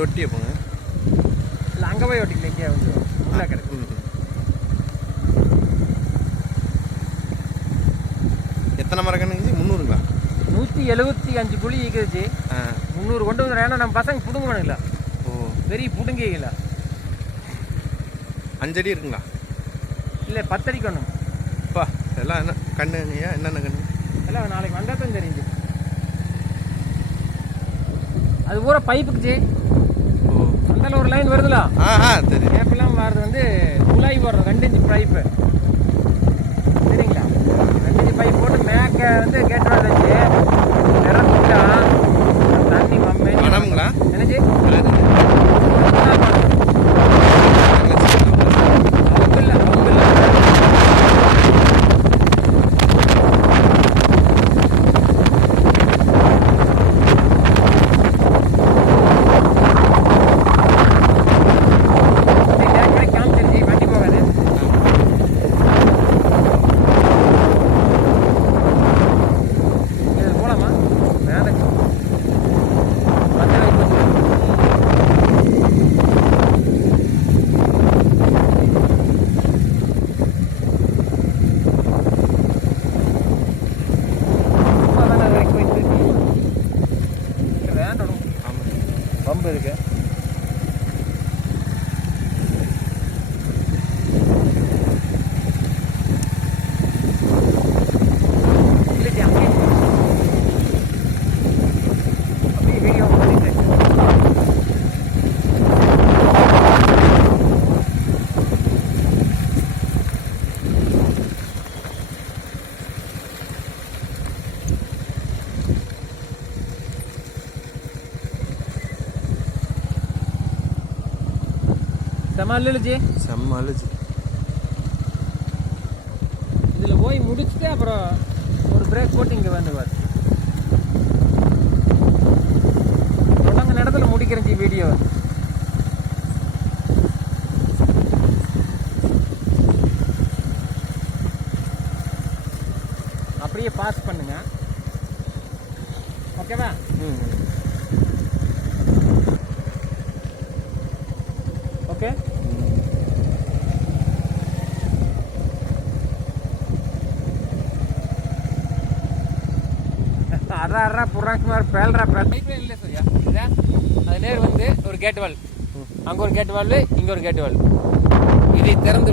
ஒட்டியே போங்க. இல்லை அங்கே போய் ஓட்டிக்கல இங்கே வந்து உள்ளே கிடக்கு. எத்தனை மரக்கண்ணுங்க முந்நூறுங்களா? நூற்றி எழுபத்தி அஞ்சு புளி இருக்குதுச்சு ஆ. முந்நூறு கொண்டு வந்து ஏன்னா நம்ம பசங்க பிடுங்கணுங்களா ஓ. பெரிய பிடுங்கிங்களா அஞ்சடி இருக்குங்களா? இல்லை பத்தடிக்கு ஒன்று அப்பா எல்லாம் என்ன? கண்ணுங்கய்யா என்னென்ன கண்ணு? எல்லாம் நாளைக்கு வந்தால் தான் தெரியுது. அது பூரா பைப்புக்கு அந்த ஒரு லைன் வருதுல? ஆ ஆ சரி கேப்பெல்லாம் வர்றது வந்து குழாய் போடுறது ரெண்டு இன்ச்சு பைப்பு பம்பு இருக்குது இல்லைச்சி, அப்படியே அப்படியே வீடியோ பண்ணிட்டு செம இல்லைச்சி செம்ம அழுச்சு இதில் போய் முடிச்சுட்டு அப்புறம் ஒரு பிரேக் போட்டு இங்கே வந்து பாரு. தொடங்க இடத்துல முடிக்கிறேன் ஜி வீடியோ அப்படியே பாஸ் பண்ணுங்க. ஓகேவா ம். ஓகே. அறா அறா பேல்றா பேல். இல்லை சரியா. அது நேர் வந்து ஒரு கேட் வால் அங்கே ஒரு கேட் வால் இங்கே ஒரு கேட் வால் இதை திறந்து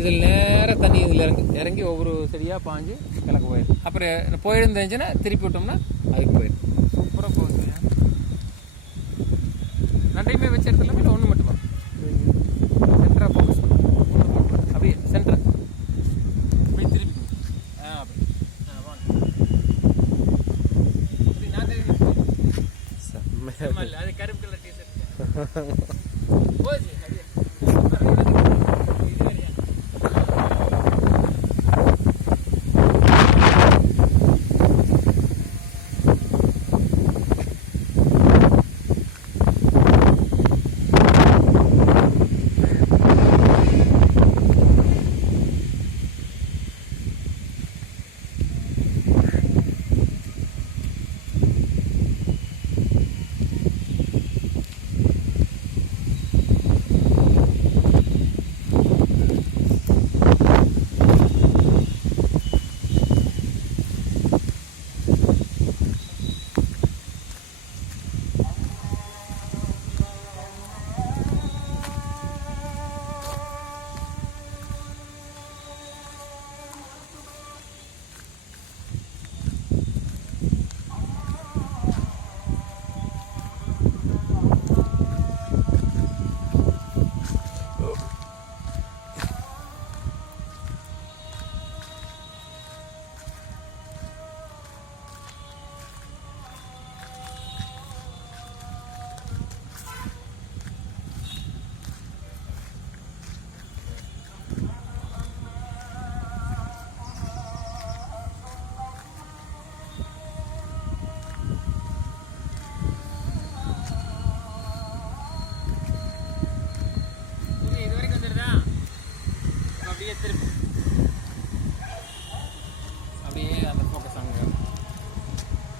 இதில் நேராக தண்ணி இதில் இறங்கி. இறங்கி ஒவ்வொரு செடியாக பாஞ்சு கிழக்கு போயிடும். அப்புறம் போயிருந்துச்சுன்னா திருப்பி விட்டோம்னா அதுக்கு போயிடும். சூப்பராக போகுது ரெண்டையுமே வச்ச இடத்துல ஒன்று அப்படியே சென்டர் அப்படியே திருப்பி ஆ அப்படி ஆ வாங்க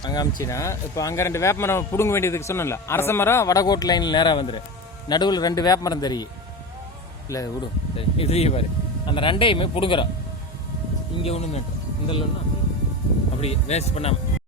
அங்கே அங்கே அமிச்சினா இப்போ அங்கே ரெண்டு வேப்ப மரம் பிடுங்க வேண்டியதுக்கு சொன்னல அரச மரம் வடகோட்டு லைனில் நேராக வந்துரு. நடுவில் ரெண்டு வேப்ப மரம் தெரியும் இல்லை விடும் சரி பாரு. அந்த ரெண்டையுமே பிடுங்குறோம் இங்கே ஒன்று மேட்ரு. இந்த அப்படியே வேஸ்ட் பண்ணாமல்